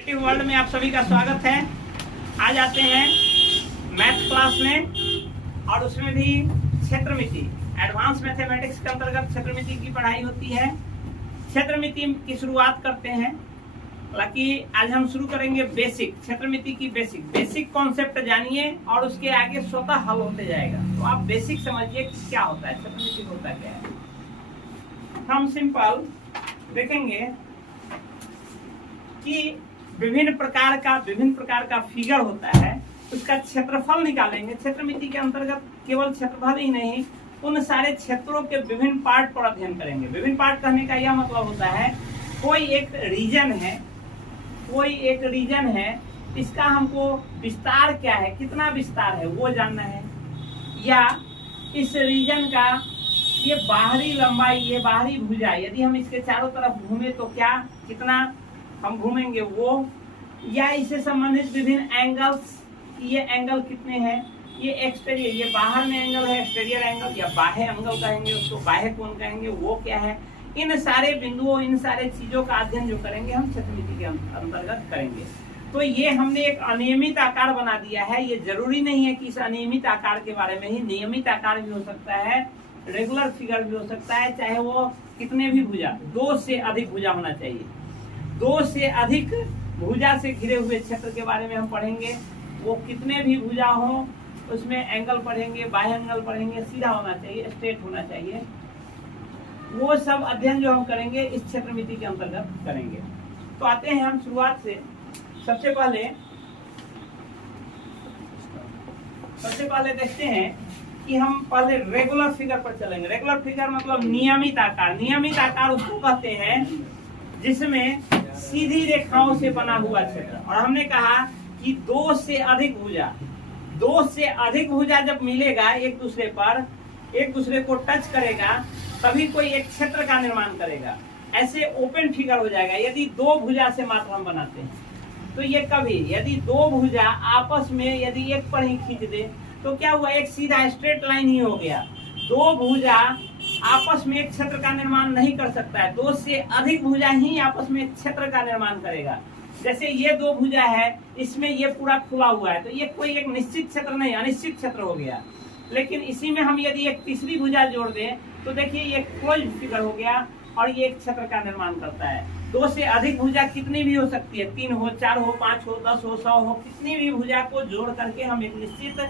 World में आप सभी का स्वागत है। आज आते हैं मैथ क्लास में और उसमें भी क्षेत्रमिति एडवांस मैथमेटिक्स के अंतर्गत क्षेत्रमिति की पढ़ाई होती है। क्षेत्रमिति की शुरुआत करते हैं। हालांकि आज हम शुरू करेंगे बेसिक क्षेत्रमिति की बेसिक कॉन्सेप्ट जानिए और उसके आगे स्वतः हल होते जाएगा। तो आप बेसिक समझिए कि क्या होता है क्षेत्रमिति, होता क्या है। हम सिंपल देखेंगे कि विभिन्न प्रकार का फिगर होता है, उसका क्षेत्रफल निकालेंगे। क्षेत्रमिति के अंतर्गत केवल क्षेत्रफल ही नहीं, उन सारे क्षेत्रों के विभिन्न पार्ट पर अध्ययन करेंगे। विभिन्न पार्ट कहने का यह मतलब होता है कोई एक रीजन है, इसका हमको विस्तार क्या है, कितना विस्तार है वो जानना है, या इस रीजन का ये बाहरी लंबाई, ये बाहरी भुजा, यदि हम इसके चारों तरफ घूमे तो क्या कितना हम घूमेंगे वो, या इससे संबंधित विभिन्न एंगल्स, ये एंगल कितने हैं, ये एक्सटीरियर, ये बाहर में एंगल है एक्सटीरियर एंगल, या बाह्य एंगल कहेंगे उसको, बाह्य कोण कहेंगे, वो क्या है। इन सारे बिंदुओं, इन सारे चीजों का अध्ययन जो करेंगे हम क्षेत्रमिति के अंतर्गत करेंगे। तो ये हमने एक अनियमित आकार बना दिया है। ये जरूरी नहीं है कि इस अनियमित आकार के बारे में ही, नियमित आकार भी हो सकता है, रेगुलर फिगर भी हो सकता है, चाहे वो कितने भी भुजा, 2 से अधिक भुजा होना चाहिए। 2 से अधिक भुजा से घिरे हुए क्षेत्र के बारे में हम पढ़ेंगे। वो कितने भी भुजा हो, उसमें एंगल पढ़ेंगे, बाह्य एंगल पढ़ेंगे, सीधा होना चाहिए, स्ट्रेट होना चाहिए। वो सब अध्ययन जो हम करेंगे इस क्षेत्रमिति के अंतर्गत करेंगे। तो आते हैं हम शुरुआत से। सबसे पहले देखते हैं कि हम पहले रेगुलर फिगर पर चलेंगे। रेगुलर फिगर मतलब नियमित आकार। नियमित आकार उसको कहते हैं जिसमें सीधी रेखाओं से बना हुआ क्षेत्र। और हमने कहा कि 2 से अधिक भुजा जब मिलेगा एक दूसरे को टच करेगा, तभी कोई एक क्षेत्र का निर्माण करेगा। ऐसे ओपन फिगर हो जाएगा यदि 2 भुजा से मात्र हम बनाते हैं। तो ये कभी यदि 2 भुजा आपस में यदि एक पर ही खींच दे तो क्या हुआ, एक सीधा स्ट्रेट लाइन ही हो गया। 2 भुजा आपस में एक क्षेत्र का निर्माण नहीं कर सकता है। 2 से अधिक भुजा ही आपस में एक क्षेत्र का निर्माण करेगा। जैसे ये 2 भुजा है, इसमें ये पूरा खुला हुआ है, तो ये कोई एक निश्चित क्षेत्र नहीं, अनिश्चित क्षेत्र हो गया। लेकिन इसी में हम यदि एक तीसरी भुजा जोड़ दें तो देखिए ये क्लोज्ड फिगर हो गया और ये एक क्षेत्र का निर्माण करता है। 2 से अधिक भुजा कितनी भी हो सकती है, 3 हो, 4 हो, 5 हो, 10 हो, 100 हो, कितनी भी भुजा को जोड़ करके हम एक निश्चित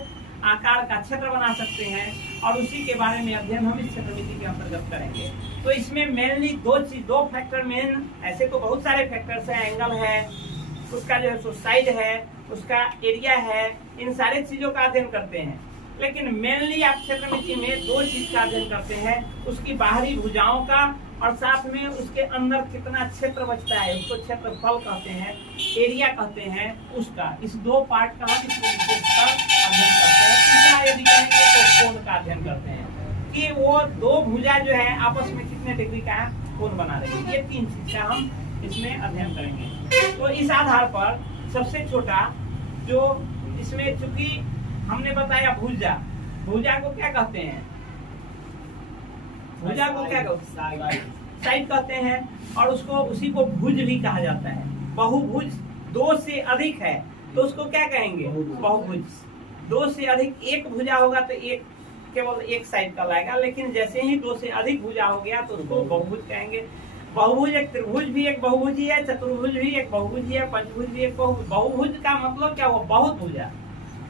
आकार का क्षेत्र बना सकते हैं। और उसी के बारे में अध्ययन हम इस क्षेत्रमिति के अंतर्गत करेंगे। तो इसमें मेनली 2 फैक्टर मेन, ऐसे तो बहुत सारे फैक्टर्स हैं, एंगल है, उसका जो है साइड है, उसका एरिया है, इन सारे चीजों का अध्ययन करते हैं। लेकिन मेनली आप क्षेत्रमिति में 2 चीज का अध्ययन करते हैं, उसकी बाहरी भुजाओं का और साथ में उसके अंदर कितना क्षेत्र बचता है, उसको क्षेत्रफल कहते हैं, एरिया कहते हैं उसका। इस 2 पार्ट का हम इसमें विशेषकर अध्ययन करते हैं। तीसरा यदि कहेंगे तो कोण का अध्ययन करते हैं कि वो 2 भुजा जो है आपस में कितने डिग्री का कोण बना रही है। ये 3 चीज का हम इसमें अध्ययन करेंगे। तो इस आधार पर सबसे छोटा जो इसमें, चूंकि हमने बताया भुजा को क्या कहते हैं, भुजा को क्या कहते हैं, साइड कहते हैं। और उसको उसी को भुज भी कहा जाता है। बहुभुज 2 से अधिक है तो उसको क्या कहेंगे, बहुभुज। 2 से अधिक एक भुजा होगा तो एक केवल एक साइड का लाएगा, लेकिन जैसे ही 2 से अधिक भुजा हो गया तो उसको बहुभुज कहेंगे। बहुभुज एक त्रिभुज भी एक बहुभुज ही है, चतुर्भुज भी एक बहुभुज ही है, पंचभुज भी एक बहुभुज। बहुभुज का मतलब क्या हुआ, बहुत भुजा।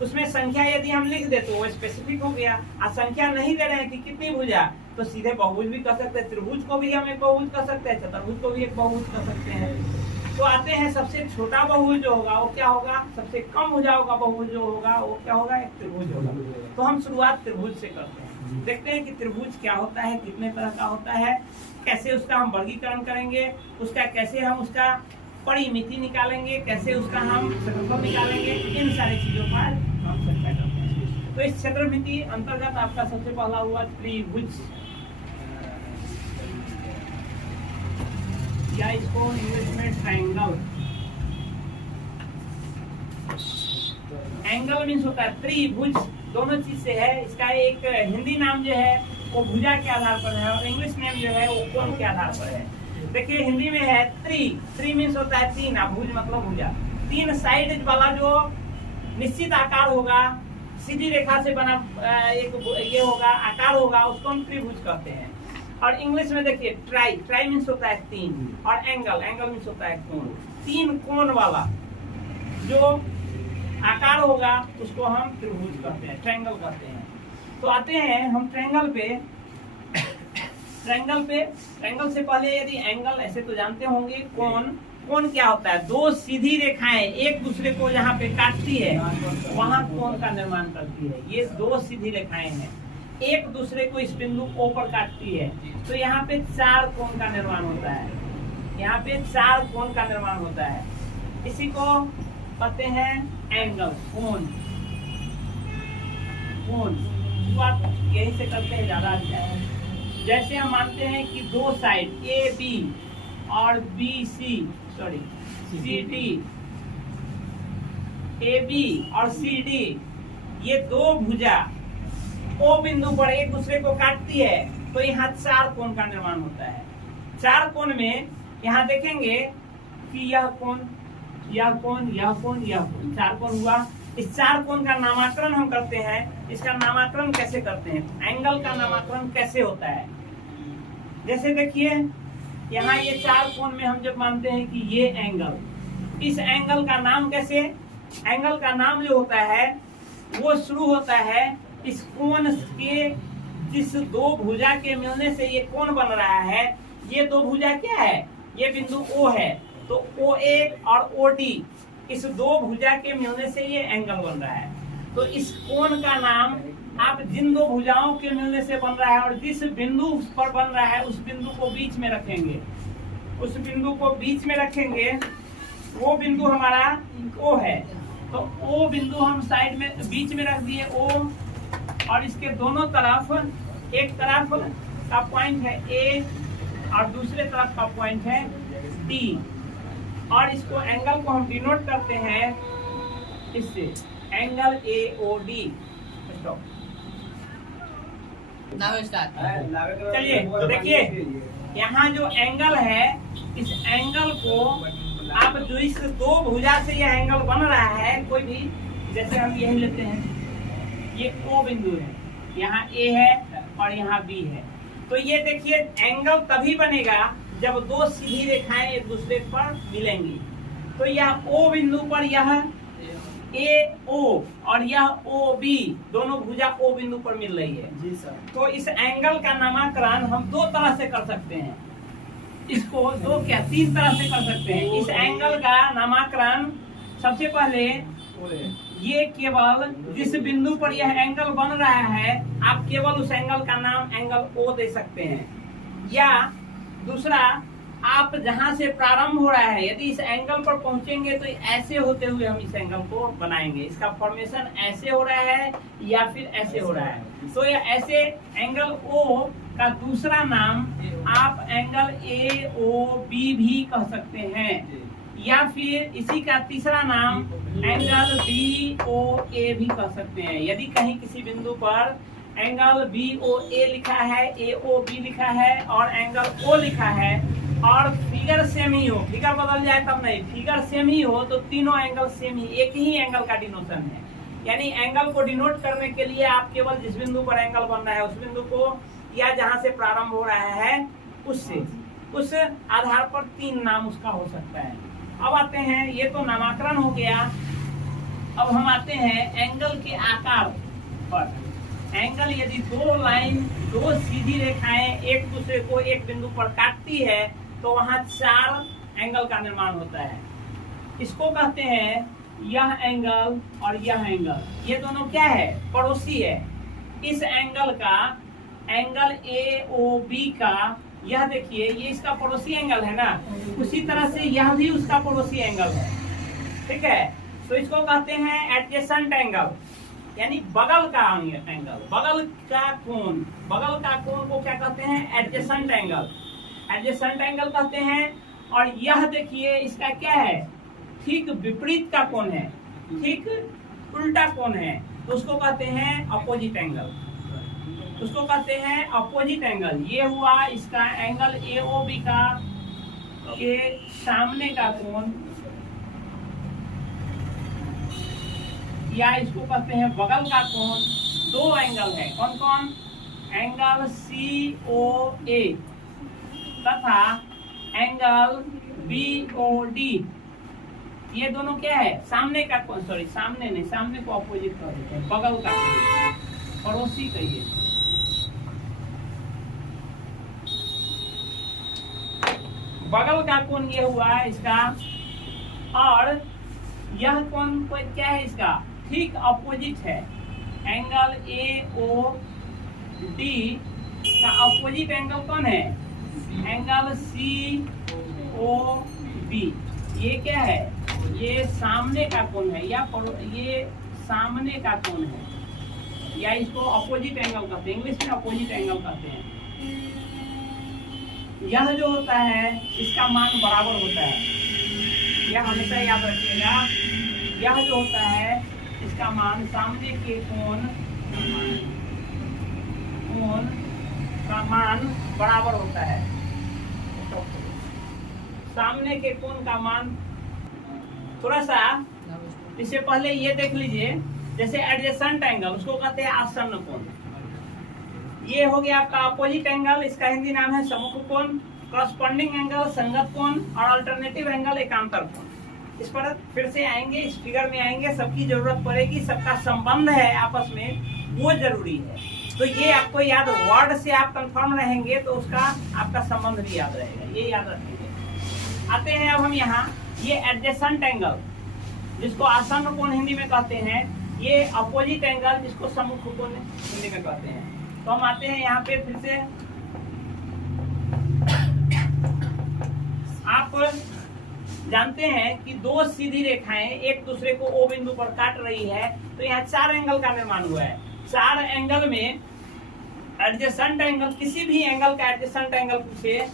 उसमें संख्या यदि हम लिख दे तो वो स्पेसिफिक हो गया। और संख्या नहीं दे रहे हैं कि कितनी भुजा, तो सीधे बहुभुज भी कर सकते हैं, त्रिभुज को भी हम एक बहुभुज कर सकते हैं, चतुर्भुज को भी एक बहुभुज कर सकते हैं। तो आते हैं सबसे छोटा बहुभुज जो होगा वो क्या होगा, सबसे कम भुजाओं का बहुभुज जो होगा वो क्या होगा, एक त्रिभुज होगा। तो हम शुरुआत त्रिभुज से करते हैं। देखते हैं कि त्रिभुज क्या होता है, कितने तरह का होता है, कैसे उसका हम वर्गीकरण करेंगे, उसका कैसे हम उसका परिमिति निकालेंगे, कैसे उसका हम क्षेत्रफल निकालेंगे, इन सारी चीजों पर हम चर्चा करते हैं। तो इस क्षेत्रमिति अंतर्गत आपका सबसे पहला हुआ त्रिभुज, या इसको इंग्लिश में ट्रायंगल। एंगल मीन्स होता है त्रिभुज, दोनों चीज से है। इसका एक हिंदी नाम जो है वो भुजा के आधार पर है और इंग्लिश नेम जो है वो कोण के आधार पर है। देखिए हिंदी में है थ्री मीन्स होता है तीन, अभुज मतलब भुजा। तीन साइड वाला जो निश्चित आकार होगा, सीधी रेखा से बना एक ये होगा आकार होगा, उसको हम त्रिभुज कहते हैं। और इंग्लिश में देखिए ट्राई मीन्स होता है तीन, और एंगल मीन्स होता है कोण। तीन कोण वाला जो आकार होगा उसको हम त्रिभुज कहते हैं, ट्रायंगल कहते हैं। तो आते हैं हम ट्रायंगल से पहले यदि एंगल ऐसे तो जानते होंगे। कोण क्या होता है? दो सीधी रेखाएं एक दूसरे को जहाँ पे काटती है वहां कोण का निर्माण करती है। ये दो सीधी रेखाएं हैं, एक दूसरे को इस बिंदु O पर काटती है, तो यहाँ पे चार कोण का निर्माण होता है। यहाँ पे चार कोण का निर्माण होता है, इसी को कहते हैं एंगल, कोण। बात यही से करते हैं, ज्यादा अच्छा है। जैसे हम मानते हैं कि दो साइड AB और CD, AB और CD ये दो भुजा O बिंदु पर एक दूसरे को काटती है, तो यहाँ चार कोण का निर्माण होता है। चार कोण में यहाँ देखेंगे कि यह कोण, यह कोण, यह कोण, यह कोण, चार कोण हुआ। इस चार कोण का नामकरण हम करते हैं। इसका नामकरण कैसे करते हैं? एंगल का नामकरण कैसे होता है? जैसे देखिए यहाँ ये चार कोण में हम जब मानते हैं कि ये एंगल, इस एंगल का नाम कैसे? एंगल का नाम जो होता है वो शुरू होता है इस कोण के, जिस दो भुजा के मिलने से ये कोण बन रहा है। ये दो भुजा क्या है? ये बिंदु O है, तो OA और OD इस दो भुजा के मिलने से ये एंगल बन रहा है। तो इस कोण का नाम आप जिन दो भुजाओं के मिलने से बन रहा है और जिस बिंदु पर बन रहा है उस बिंदु को बीच में रखेंगे। उस बिंदु को बीच में रखेंगे, वो बिंदु हमारा O है, तो O बिंदु हम साइड में बीच में रख दिए O, और इसके दोनों तरफ, एक तरफ का पॉइंट है A और दूसरे तरफ का पॉइंट है D, और इसको एंगल को हम डिनोट करते हैं इससे, एंगल AOD। चलिए देखिए यहाँ जो एंगल है, इस एंगल को आप जो इस दो भुजा से यह एंगल बन रहा है, कोई भी, जैसे हम यही लेते हैं, ये O बिंदु है, यहाँ A है और यहाँ B है। तो ये देखिए एंगल तभी बनेगा जब दो सीधी रेखाएं एक दूसरे पर मिलेंगी। तो यह O बिंदु पर यह AO और यह OB दोनों भुजा O बिंदु पर मिल रही है जी सर। तो इस एंगल का नामकरण हम दो तरह से कर सकते हैं, इसको तीन तरह से कर सकते हैं। इस एंगल का नामकरण सबसे पहले, ये केवल जिस बिंदु पर यह एंगल बन रहा है आप केवल उस एंगल का नाम एंगल O दे सकते हैं, या दूसरा आप जहां से प्रारंभ हो रहा है, यदि इस एंगल पर पहुंचेंगे तो ऐसे होते हुए हम इस एंगल को बनाएंगे। इसका फॉर्मेशन ऐसे हो रहा है या फिर ऐसे हो रहा है, तो यह ऐसे एंगल O का दूसरा नाम आप एंगल AOB भी कह सकते हैं, या फिर इसी का तीसरा नाम एंगल BOA भी कह सकते हैं। यदि कहीं किसी बिंदु पर एंगल BOA लिखा है, AOB लिखा है और एंगल O लिखा है, और फिगर सेम ही हो, फिगर बदल जाए तब नहीं, फिगर सेम ही हो, तो तीनों एंगल सेम ही, एक ही एंगल का डिनोशन है। यानी एंगल को डिनोट करने के लिए आप केवल जिस बिंदु पर एंगल बन रहा है उस बिंदु को, या जहां से प्रारंभ हो रहा है उससे, उस आधार पर तीन नाम उसका हो सकता है। अब आते हैं, ये तो नामकरण हो गया। अब हम आते हैं एंगल के आकार पर। एंगल यदि दो सीधी रेखाएं एक दूसरे को एक बिंदु पर काटती है तो वहां चार एंगल का निर्माण होता है। इसको कहते हैं यह एंगल और यह एंगल, ये दोनों क्या है? पड़ोसी है। इस एंगल का, एंगल AOB का, यह देखिए ये इसका पड़ोसी एंगल है ना, उसी तरह से यह भी उसका पड़ोसी एंगल है, ठीक है। तो इसको कहते हैं एडजेसेंट एंगल, यानी बगल का एंगल, बगल का कोण। बगल का कोण को क्या कहते हैं? एडजेसेंट एंगल, एडजेसेंट एंगल कहते हैं। और यह देखिए इसका क्या है? ठीक विपरीत का कोण है, ठीक उल्टा कोण है, तो उसको कहते हैं अपोजिट एंगल, उसको कहते हैं अपोजिट एंगल। ये हुआ इसका एंगल AOB का के सामने का कोण, या इसको कहते हैं बगल का कोण, दो एंगल है। कौन कौन? एंगल COA तथा एंगल BOD। ये दोनों क्या है? सामने का कोण, सॉरी सामने नहीं, सामने को अपोजिट कर देते हैं, बगल का कहिए, पड़ोसी कहिए। बगल का कोण ये हुआ इसका, और यह कोण क्या है इसका? ठीक अपोजिट है। एंगल AOD का अपोजिट एंगल कौन है? Angle COB। ये क्या है? ये सामने का कोण है, या ये सामने का कोण है, या इसको अपोजिट एंगल कहते हैं, इंग्लिश में अपोजिट एंगल कहते हैं। यह जो होता है इसका मान बराबर होता है, यह हमेशा याद रखिएगा। यह जो होता है इसका मान सामने के कोण का मान बराबर होता है। सामने के कोण का मान, थोड़ा सा इससे पहले ये देख लीजिए, जैसे एडजेसेंट एंगल, उसको कहते हैं आसन्न कोण। ये हो गया आपका अपोजिट एंगल, इसका हिंदी नाम है सम्मुख कोण। करस्पॉन्डिंग एंगल संगत कोण, और अल्टरनेटिव एंगल एकांतर कोण। इस पर फिर से आएंगे, इस फिगर में आएंगे, सबकी जरूरत पड़ेगी, सबका संबंध है आपस में, वो जरूरी है। तो ये आपको याद, वर्ड से आप कंफर्म रहेंगे तो उसका आपका संबंध भी याद रहेगा, ये याद रखेंगे। आते हैं अब हम यहाँ, ये एडजेसेंट एंगल जिसको आसन्न कोण हिंदी में कहते हैं, ये अपोजिट एंगल जिसको सम्मुख कोण हिंदी में कहते हैं। तो हम आते हैं यहाँ पे फिर से, आप जानते हैं कि दो सीधी रेखाएं एक दूसरे को O बिंदु पर काट रही है, तो यहाँ 4 एंगल का निर्माण हुआ है। 4 एंगल में एडजेसेंट एंगल, किसी भी एंगल का एडजेसेंट एंगल पूछे,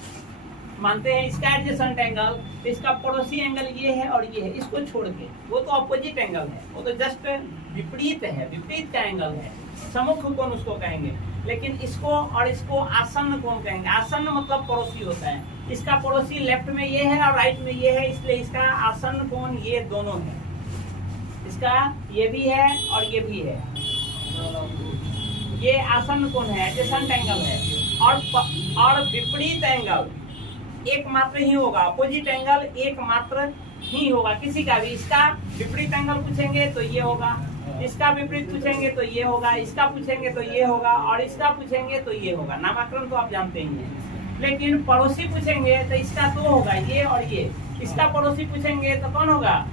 मानते हैं इसका एडजेसेंट एंगल, तो इसका पड़ोसी एंगल ये है और ये है, इसको छोड़ के, वो तो अपोजिट एंगल है, वो तो जस्ट विपरीत है, विपरीत का एंगल है, सम्मुख कोण उसको कहेंगे। लेकिन इसको और इसको आसन्न कोण कहेंगे। आसन्न मतलब पड़ोसी होता है। इसका पड़ोसी लेफ्ट में ये है और राइट में ये है, इसलिए इसका आसन्न कोण ये दोनों है। इसका ये भी है और ये भी है, ये आसन्न कोण है, एडजेसेंट एंगल है। और विपरीत एंगल एक मात्र ही होगा, अपोजिट एंगल एक मात्र ही होगा किसी का भी। इसका विपरीत एंगल पूछेंगे तो ये होगा, इसका विपरीत पूछेंगे तो ये होगा, इसका पूछेंगे तो ये होगा, और इसका पूछेंगे तो ये होगा। नामकरण तो आप जानते ही हैं। लेकिन पड़ोसी पूछेंगे तो इसका तो होगा ये और ये। इसका पड़ोसी पूछेंगे तो कौन होगा?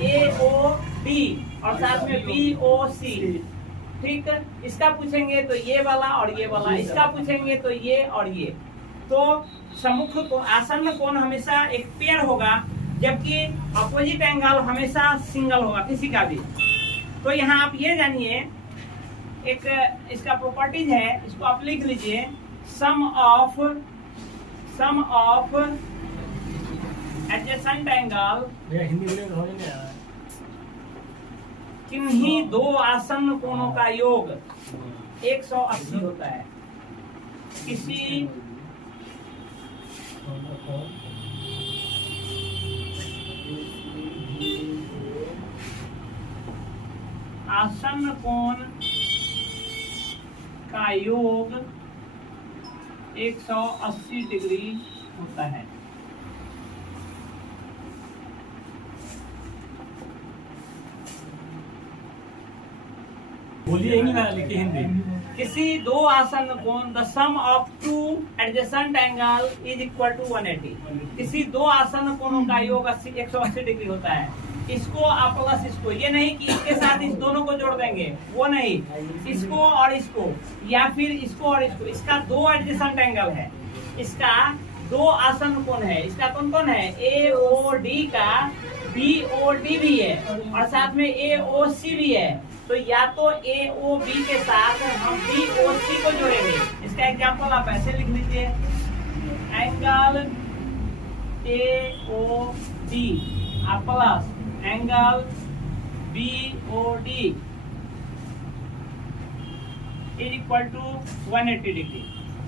AOD और साथ में BOC। ठीक, इसका पूछेंगे तो ये वाला और ये वाला, इसका पूछेंगे तो ये और ये। तो सम्मुख को आसन्न कोण हमेशा एक पेयर होगा, जबकि अपोजिट एंगल हमेशा सिंगल होगा किसी का भी। तो यहाँ आप ये जानिए, एक इसका प्रॉपर्टीज है, इसको आप लिख लीजिए। सम ऑफ एडजेसेंट एंगल किन्हीं दो आसन्न कोणों का योग 180 होता है। किसी आसन्न कोण का योग 180 डिग्री होता है। बोलिए लिखिए हिंदी। किसी दो आसन्न कोण, the sum of two adjacent angle is equal to 180। किसी दो आसन्न कोणों का योग 180 डिग्री होता है। इसको आप प्लस इसको, ये नहीं कि इसके साथ इस दोनों को जोड़ देंगे, वो नहीं, इसको और इसको, या फिर इसको और इसको। इसका दो एडजेसेंट एंगल है, इसका दो आसन्न कोण है। इसका कौन कौन है? AOD का BOD भी है और साथ में AOC भी है। तो या तो AOB के साथ हम BOC को जोड़ेंगे। इसका एग्जांपल आप ऐसे लिख लीजिए, एंगल AOD आप plus angle BOD is equal to 180 degree,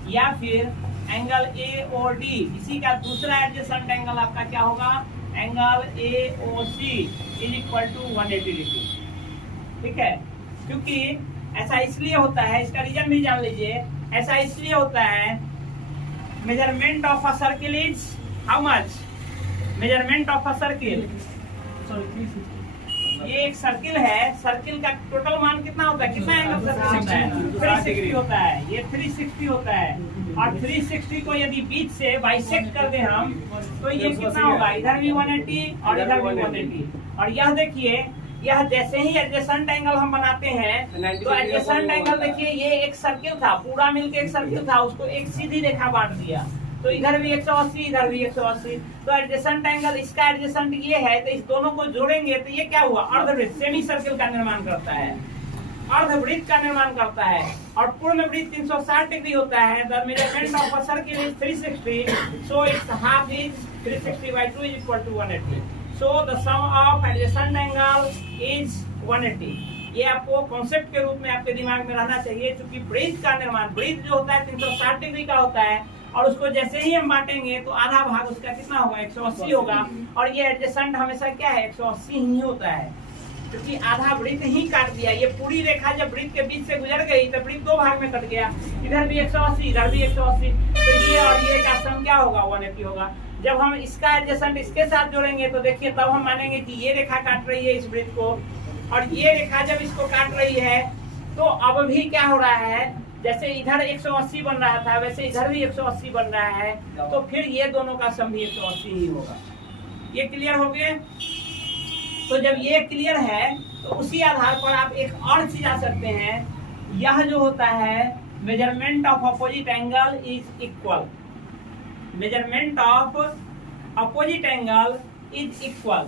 या फिर एंगल ए ओ डी, इसी का दूसरा एडजेसेंट एंगल आपका क्या होगा, angle A O C is equal to 180 degree. ठीक है, क्योंकि ऐसा इसलिए होता है, इसका रीजन भी जान लीजिए, ऐसा इसलिए होता है, measurement of a circle is how much, measurement of a circle, ये एक सर्किल है, सर्किल का टोटल मान कितना होता है, कितना एंगल सर्किल होता है, 360 होता है, ये 360 होता है, और 360 को यदि बीच से बाइसेक्ट कर दें हम, तो ये कितना होगा, इधर भी 180 और इधर भी 180। और यह देखिए, यह जैसे ही एडजेसेंट एंगल हम बनाते हैं, तो एडजेसेंट एंगल देखिए, ये एक सर्किल था, पूरा मिलके एक सर्किल था, उसको एक सीधी रेखा बांट दिया, तो इधर भी 180 इधर भी 180, तो एडजेसेंट एंगल, इसका एडजेसेंट ये है, तो इस दोनों को जोड़ेंगे तो ये क्या हुआ, अर्धवृत्त, सेमी सर्किल का निर्माण करता है, अर्धवृत्त का निर्माण करता है। और पूर्ण वृत्त 360 डिग्री होता है। The measurement of a circle is 360, so its half is 360/2 is equal to 180, so the sum of adjacent angle is 180। ये आपको कॉन्सेप्ट के रूप में आपके दिमाग में रहना चाहिए, क्योंकि वृत्त का निर्माण, वृत्त जो होता है 360 डिग्री का होता है, और उसको जैसे ही हम बांटेंगे तो आधा भाग उसका कितना होगा, 180 होगा, और ये एडजेसेंट हमेशा क्या है, 180 ही होता है, क्योंकि आधा वृत्त ही काट दिया। ये पूरी रेखा जब वृत्त के बीच से गुजर गई तो वृत्त दो भाग में कट गया, इधर भी 180 इधर भी 180, तो ये और ये का सम क्या होगा, 180 होगा। जब हम इसका एडजेसेंट इसके साथ जोड़ेंगे तो देखिए, तब हम मानेंगे कि ये रेखा काट रही है इस वृत्त को, और ये रेखा जब इसको काट रही है, तो अब भी क्या हो रहा है, जैसे इधर 180 बन रहा था, वैसे इधर भी 180 बन रहा है, तो फिर ये दोनों का सम भी 180 ही होगा। ये क्लियर हो गए? तो जब ये क्लियर है, तो उसी आधार पर आप एक और चीज आ सकते हैं, यह जो होता है measurement of opposite angle is equal, measurement of opposite angle is equal,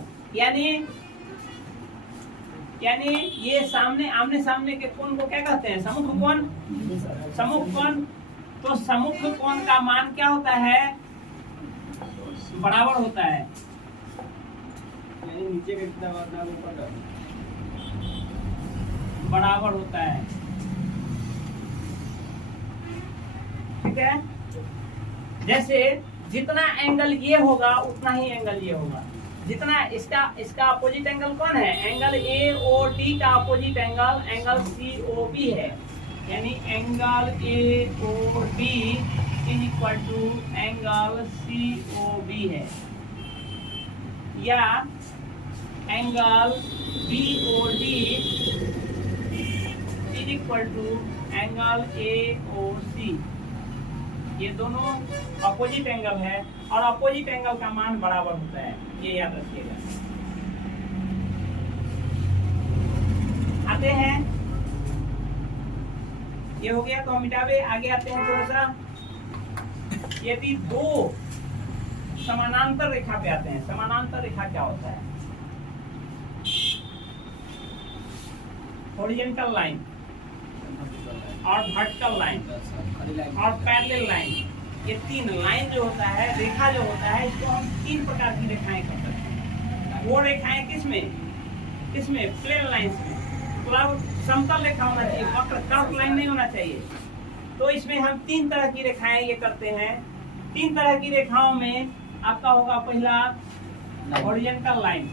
यानी ये सामने आमने सामने के कोण को क्या कहते हैं, समुख कोण, समुख कोण। तो समुख कोण का मान क्या होता है, बराबर होता है, नीचे का कितना बात ऊपर का बराबर होता है। ठीक है, जैसे जितना एंगल ये होगा उतना ही एंगल ये होगा, जितना इसका अपोजिट एंगल कौन है, एंगल ए ओ टी का opposite angle C O B है, यानी angle A O D is equal to angle C O B है, या angle B O D is equal to angle A O C. ये दोनों opposite angle है, और opposite angle का मान बराबर होता है, ये याद रखिएगा। आते हैं, ये हो गया तो हम मिटावे, आगे आते हैं थोड़ा सा। यदि दो समानांतर रेखा पे आते हैं, समानांतर रेखा क्या होता है, हॉरिजॉन्टल लाइन और वर्टिकल लाइन और पैरेलल लाइन, ये तीन लाइन जो होता है, रेखा जो होता है, इसको हम तीन प्रकार की रेखाएं कर सकते हैं। वो रेखाएं किसमें प्लेन लाइंस में, मतलब समतल रेखा होना चाहिए, वक्र कर्व लाइन नहीं होना चाहिए। तो इसमें हम तीन तरह की रेखाएं ये करते हैं। तीन तरह की रेखाओं में आपका होगा पहला हॉरिजॉन्टल लाइन,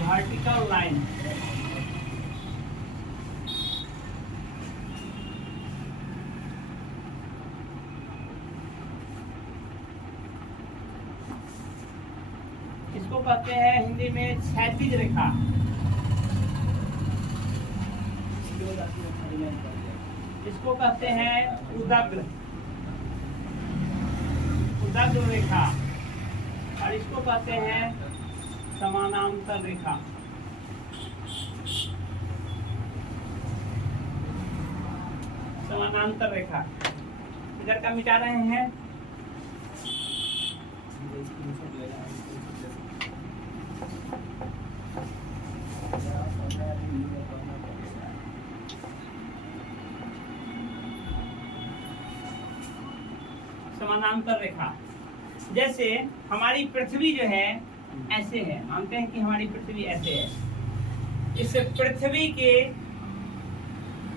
वर्टिकल लाइन, इसको कहते हैं हिंदी में क्षैतिज रेखा, इसको कहते हैं उदग्र रेखा, और इसको कहते हैं समानांतर रेखा। समानांतर रेखा इधर का मिटा रहे हैं, समानांतर रेखा। जैसे हमारी पृथ्वी जो है ऐसे है, मानते हैं कि हमारी पृथ्वी ऐसे है। इस पृथ्वी के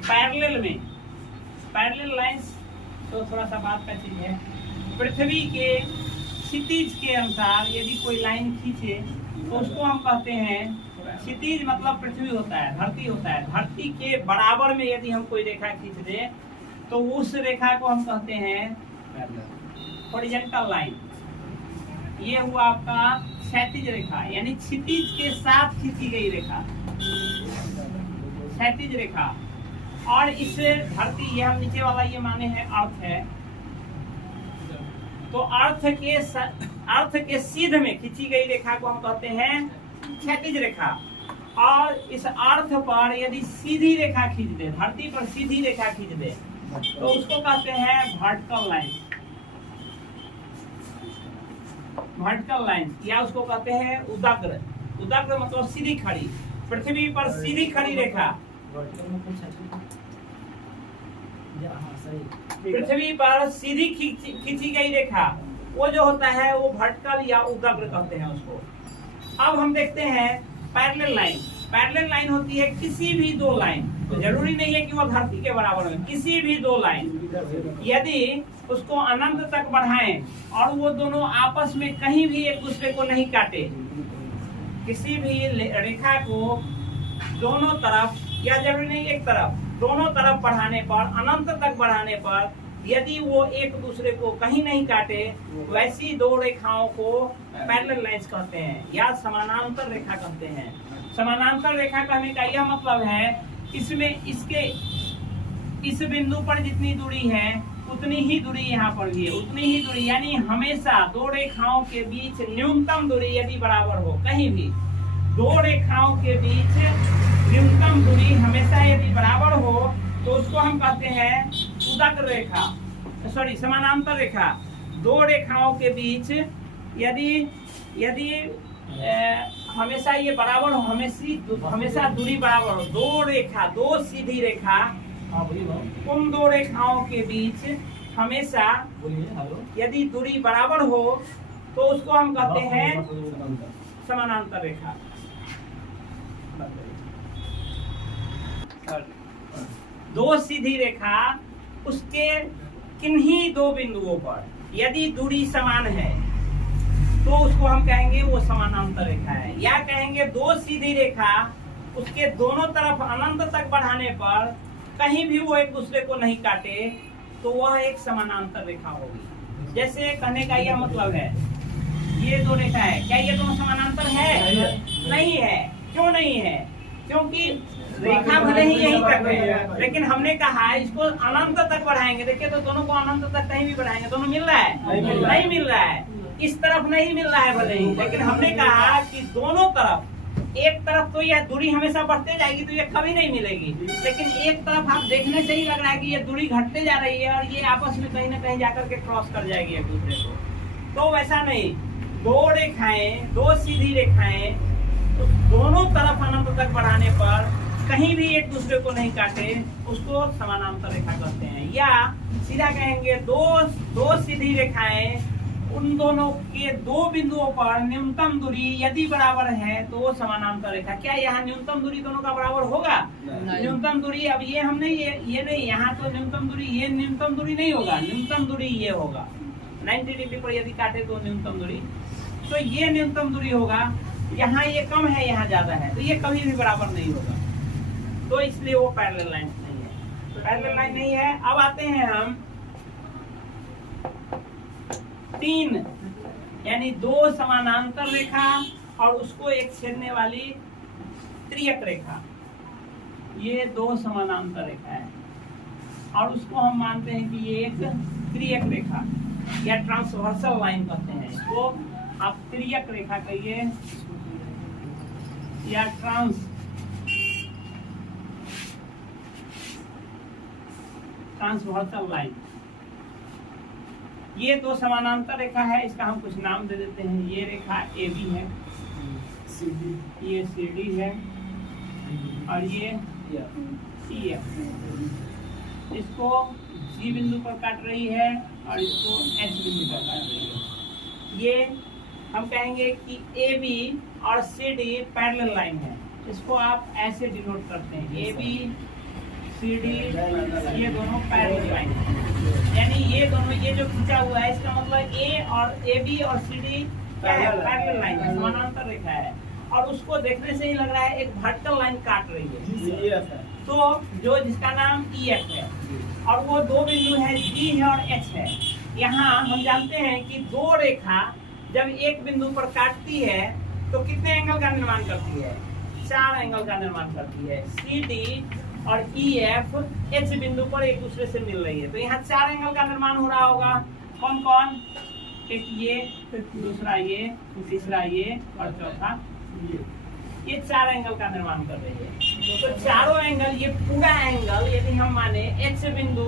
पैरेलल में, पैरेलल लाइंस तो थोड़ा सा बात का चीज है। पृथ्वी के क्षितिज के अनुसार यदि कोई लाइन खींचे तो उसको हम कहते हैं, क्षितिज मतलब पृथ्वी होता है, धरती होता है। धरती के बराबर में यदि हम कोई रेखा खींच दे तो उस रेखा को हम कहते हैं हॉरिजॉन्टल लाइन। ये हुआ आपका क्षैतिज रेखा, यानी क्षितिज के साथ खींची गई रेखा, क्षैतिज रेखा। और इस धरती, ये हम नीचे वाला ये माने हैं अर्थ है, तो अर्थ के सीध में खींची गई रेखा को हम कहते हैं क्षैतिज रेखा। और इस अर्थ पर यदि सीधी रेखा खींच दे, धरती पर सीधी रेखा खींच दे तो उसको कहते हैं वर्टिकल लाइन, वर्टिकल लाइन, या उसको कहते हैं उदग्र। उदग्र मतलब सीधी खड़ी, पृथ्वी पर सीधी खड़ी रेखा, पृथ्वी पर सीधी खींची गई रेखा, वो जो होता है वो वर्टिकल या उदग्र कहते हैं उसको। अब हम देखते हैं पैरेलल लाइन। पैरेलल लाइन होती है किसी भी दो लाइन, तो जरूरी नहीं है कि वो धरती के बराबर हो, किसी भी दो लाइन यदि उसको अनंत तक बढ़ाएं और वो दोनों आपस में कहीं भी एक दूसरे को नहीं काटे, किसी भी रेखा को दोनों तरफ, या जरूरी नहीं एक तरफ, दोनों तरफ बढ़ाने पर, अनंत तक बढ़ाने पर यदि वो एक दूसरे को कहीं नहीं काटे, वैसी दो रेखाओं को पैरेलल लाइंस कहते हैं या समानांतर रेखा कहते हैं। समानांतर रेखा कहने का यह मतलब है इसमें इसके इस बिंदु पर जितनी दूरी है उतनी ही दूरी यहाँ पर भी है, उतनी ही दूरी, यानी हमेशा दो रेखाओं के बीच न्यूनतम दूरी यदि बराबर हो, कहीं भी दो रेखाओं के बीच न्यूनतम दूरी हमेशा यदि बराबर हो तो उसको हम कहते हैं उदग्र रेखा, सॉरी समानांतर रेखा। दो रेखाओं के बीच यदि हमेशा ये बराबर हो, हमेशा दूरी बराबर हो, दो रेखा, दो सीधी रेखा, उन दो रेखाओं के बीच हमेशा यदि दूरी बराबर हो तो उसको हम कहते हैं समानांतर रेखा। दो सीधी रेखा उसके किन्हीं दो बिंदुओं पर यदि दूरी समान है तो उसको हम कहेंगे वो समानांतर रेखा है, या कहेंगे दो सीधी रेखा उसके दोनों तरफ अनंत तक बढ़ाने पर कहीं भी वो एक दूसरे को नहीं काटे तो वह एक समानांतर रेखा होगी। जैसे कहने का यह मतलब है, ये दो रेखा है, क्या ये दोनों समानांतर है? नहीं है। क्यों नहीं है? क्योंकि रेखा भले ही यहीं तक है, लेकिन हमने कहा इसको अनंत तक बढ़ाएंगे। देखिए तो दोनों को अनंत तक कहीं भी बढ़ाएंगे, दोनों मिल रहा है? नहीं मिल रहा है। इस तरफ नहीं मिल रहा है भले ही, लेकिन हमने कहा कि दोनों तरफ, एक तरफ तो यह दूरी हमेशा बढ़ते जाएगी तो ये कभी नहीं मिलेगी, लेकिन एक तरफ आप देखने से ही लग रहा है कि ये दूरी घटते जा रही है और ये आपस में कहीं ना कहीं जाकर के क्रॉस कर जाएगी एक दूसरे को। तो वैसा नहीं, दो रेखाएं, दो सीधी रेखाएं तो दोनों तरफ अनंत तक बढ़ाने पर कहीं भी एक दूसरे को नहीं काटे उसको समानांतर रेखा कहते हैं। या सीधा कहेंगे दो सीधी रेखाएं उन दोनों के दो बिंदुओं पर न्यूनतम दूरी यदि बराबर है तो वो समानांतर रेखा। क्या यहाँ न्यूनतम दूरी दोनों का बराबर होगा? न्यूनतम दूरी अब ये हमने ये नहीं, यहाँ तो न्यूनतम दूरी, ये न्यूनतम दूरी नहीं होगा, न्यूनतम दूरी ये होगा। 90 डिग्री पर यदि काटे तो न्यूनतम दूरी, तो ये न्यूनतम दूरी होगा। यहाँ ये कम है, यहाँ ज्यादा है, तो ये कभी भी बराबर नहीं होगा, तो इसलिए वो पैरेलल लाइन नहीं है। तो पैरेलल लाइन नहीं है। अब आते हैं हम तीन, यानी दो समानांतर रेखा और उसको एक छेदने वाली त्रियक रेखा। ये दो समानांतर रेखा है और उसको हम मानते हैं कि ये एक त्रियक रेखा या ट्रांसवर्सल लाइन कहते हैं। इसको आप त्रियक रेखा कहिए या ट्रांसवर्सल लाइन। ये दो समानांतर रेखा है, इसका हम कुछ नाम दे देते हैं। ये रेखा AB है, ये CD है और ये CF। इसको G बिंदु पर काट रही है और इसको H बिंदु पर काट रही है। ये हम कहेंगे कि ए बी और सी डी पैरेलल लाइन है, इसको आप ऐसे डिनोट करते हैं, ए बी सी डी ये दोनों पैरेलल लाइन है, यानी ये दोनों ये जो खींचा हुआ है इसका मतलब ए बी और सी डी पैरेलल लाइन है, समानांतर रेखा है, और उसको देखने से ही लग रहा है एक वर्टिकल लाइन काट रही है, तो जो जिसका नाम ई एफ है, और वो दो बिंदु है जी है और एच है। यहाँ हम जानते हैं कि दो रेखा जब एक बिंदु पर काटती है तो कितने एंगल का निर्माण करती है, 4 एंगल का निर्माण करती है। सी डी और ई एफ एच बिंदु पर एक दूसरे से मिल रही है, तो यहाँ 4 एंगल का निर्माण हो रहा होगा। कौन कौन? एक ये, दूसरा ये, तीसरा ये और चौथा ये 4 एंगल का निर्माण कर रही है। तो चारों एंगल, ये पूरा एंगल यदि हम माने एच बिंदु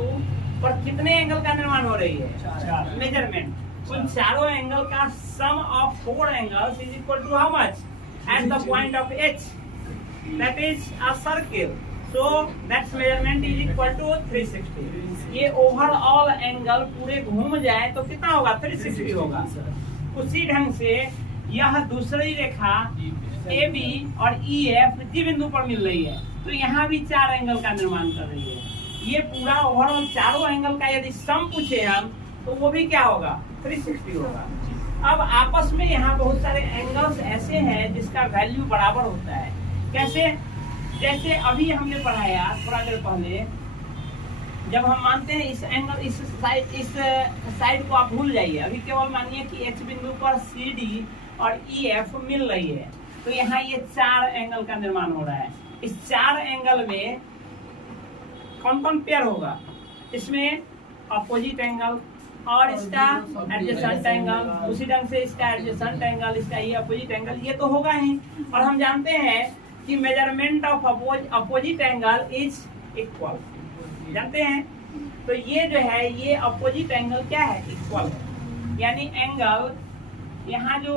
पर कितने एंगल का निर्माण हो रही है, मेजरमेंट, उन चारों एंगल का sum of 4 angles is equal to how much at the point of H, that is a circle, so that's measurement is equal to 360। ये ओवरऑल एंगल पूरे घूम जाए तो कितना होगा, 360 होगा। उसी ढंग से यह दूसरी रेखा ए बी और ई एफ जी बिंदु पर मिल रही है, तो यहाँ भी 4 एंगल का निर्माण कर रही है। ये पूरा ओवरऑल चारों एंगल का यदि सम पूछे हम तो वो भी क्या होगा, 360 होगा। अब आपस में यहाँ बहुत सारे एंगल्स ऐसे हैं जिसका वैल्यू बराबर होता है। कैसे? जैसे अभी हमने पढ़ाया थोड़ा देर पहले, जब हम मानते हैं इस एंगल इस साइड को आप भूल जाइए, अभी केवल मानिए कि एच बिंदु पर सी डी और ई एफ मिल रही है, तो यहाँ ये 4 एंगल का निर्माण हो रहा है। इस 4 एंगल में कौन कौन पेयर होगा, इसमें अपोजिट एंगल और इसका एडजेसेंट एंगल, उसी ढंग से इसका एडजेसेंट एंगल, इसका ये अपोजिट एंगल, ये तो होगा ही। और हम जानते हैं कि measurement of opposite angle is equal, जानते हैं। तो ये जो है ये अपोजिट एंगल क्या है, इक्वल है, यानी एंगल यहाँ जो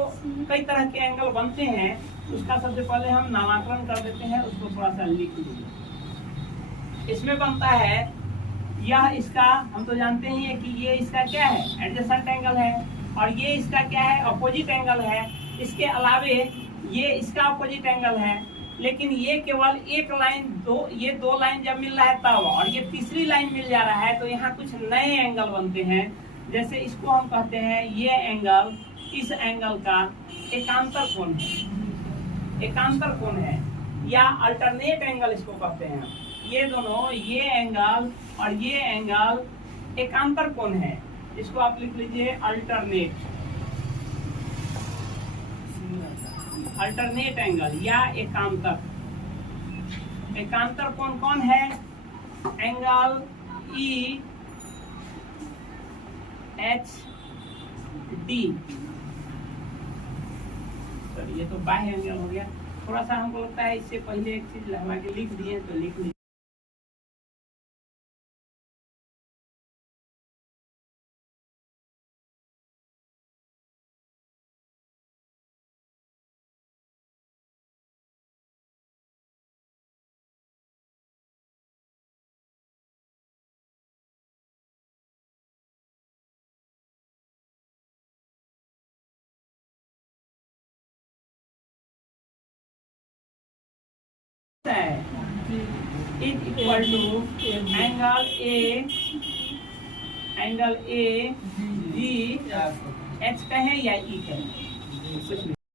कई तरह के एंगल बनते हैं उसका सबसे पहले हम नामकरण कर देते हैं, उसको थोड़ा सा लिख लीजिए। इसमें बनता है यह इसका, हम तो जानते ही है कि ये इसका क्या है, एडजेसेंट एंगल है, और ये इसका क्या है, अपोजिट एंगल है। इसके अलावे ये इसका अपोजिट एंगल है, लेकिन ये केवल एक लाइन ये दो लाइन जब मिल रहा है तब, और ये तीसरी लाइन मिल जा रहा है तो यहाँ कुछ नए एंगल बनते हैं। जैसे इसको हम कहते हैं ये एंगल इस एंगल का एकांतर कोण है, एकांतर कोण है, या अल्टरनेट एंगल इसको कहते हैं। ये दोनों, ये एंगल और ये एंगल एकांतर कोण है, इसको आप लिख लीजिए अल्टरनेट, अल्टरनेट एंगल या एकांतर। एकांतर कोण कौन है, एंगल ई एच डी। ये तो बाह्य एंगल हो गया। थोड़ा सा हमको लगता है इससे पहले एक चीज लगा के लिख दिए, तो लिख लीजिए। is equal to angle A ji H कहें या ई कहें, कुछ भी